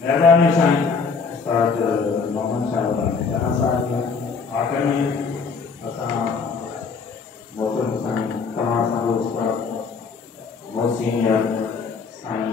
मेहरबानी साईं उस्ताद मोहम्मद साहब आखिर में असां मोहतरम साईं तमाम सारो उस्ताद बहुत सीनियर साईं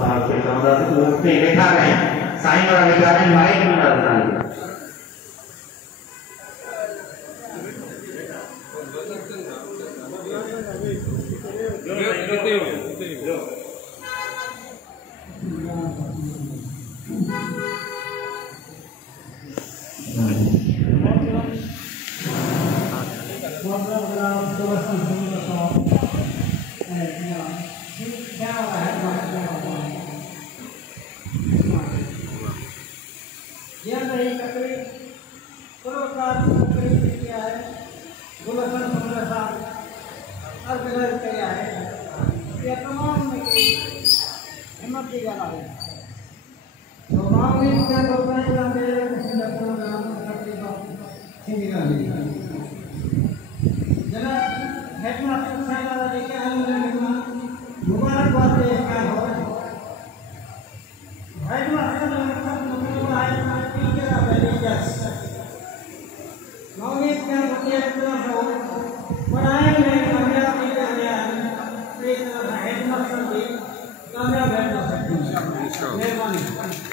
साहब के चवंदा त उते वेठा रहे साईं वारा वेठा रहे माइक में न साईं मेहरबानी